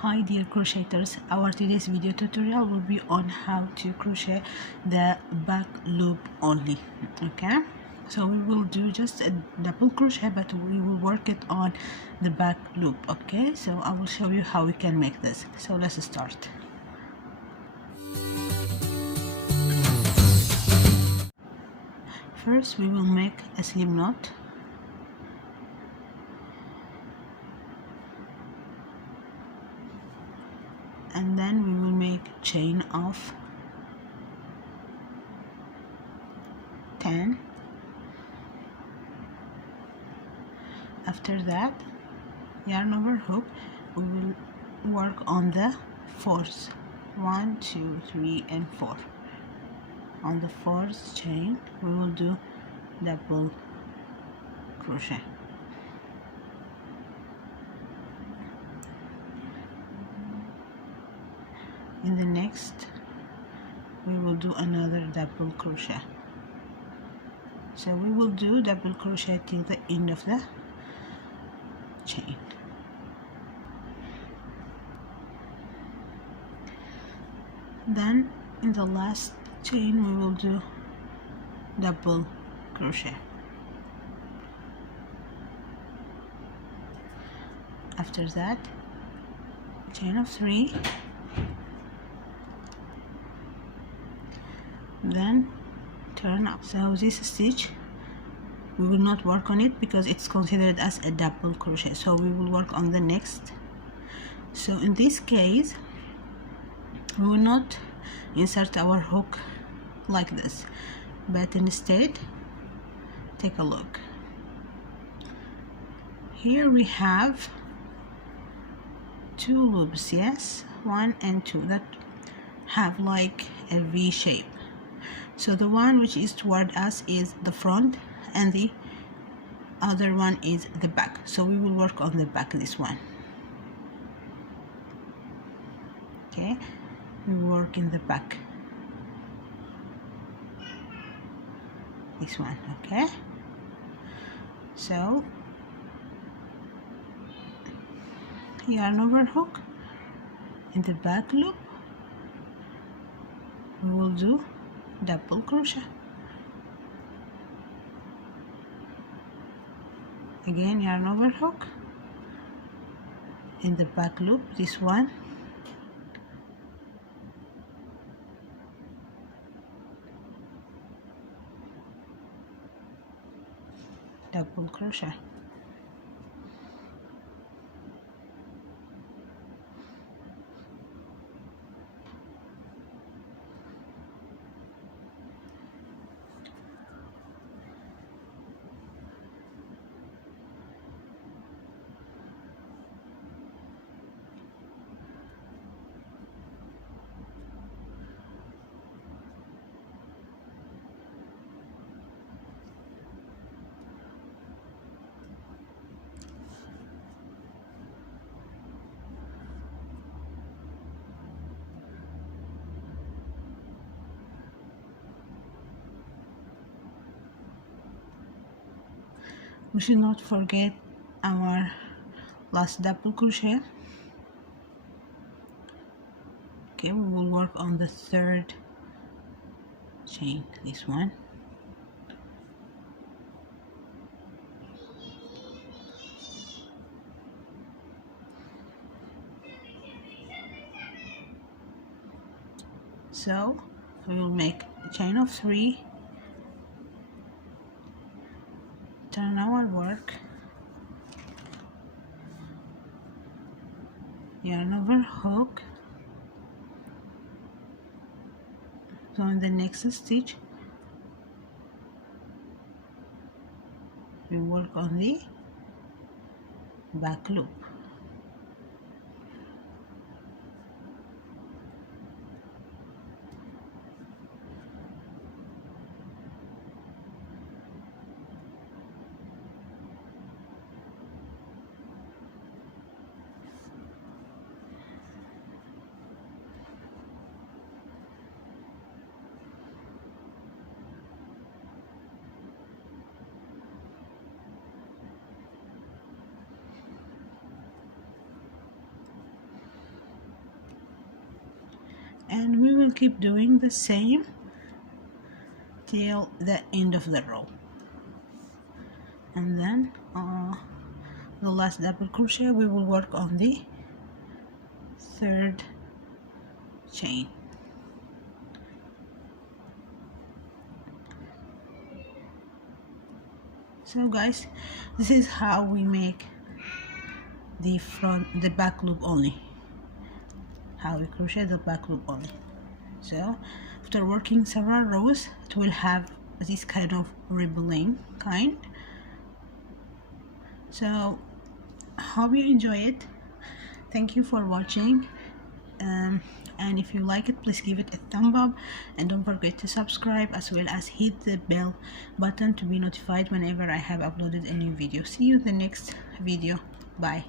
Hi dear crocheters, our today's video tutorial will be on how to crochet the back loop only. Okay, so we will do just a double crochet, but we will work it on the back loop. Okay, so I will show you how we can make this. So let's start. First we will make a slip knot. And then we will make chain of 10. After that, yarn over hook, we will work on the fours, 1 2 3 and 4. On the fourth chain we will do double crochet. In the next we will do another double crochet. So we will do double crochet till the end of the chain. Then in the last chain we will do double crochet. After that, chain of 3, then turn up. So this stitch we will not work on it because it's considered as a double crochet, so we will work on the next. So in this case we will not insert our hook like this, but instead take a look. Here we have 2 loops, yes, 1 and 2, that have like a V shape. So the one which is toward us is the front and the other one is the back, so we will work on the back, this one. Okay, we work in the back, this one. Okay, so yarn over hook, in the back loop we will do double crochet. Again, yarn over hook, in the back loop, this one, double crochet. We should not forget our last double crochet. Okay, we will work on the third chain, this one. So we will make a chain of 3, turn our work, yarn over hook. So in the next stitch we work on the back loop. and we will keep doing the same till the end of the row. And then the last double crochet we will work on the third chain. So guys, this is how we make the back loop only, how we crochet the back loop only. So after working several rows, it will have this kind of ribbling kind. So hope you enjoy it. Thank you for watching, and if you like it, please give it a thumb up, and don't forget to subscribe as well as hit the bell button to be notified whenever I have uploaded a new video. See you in the next video. Bye.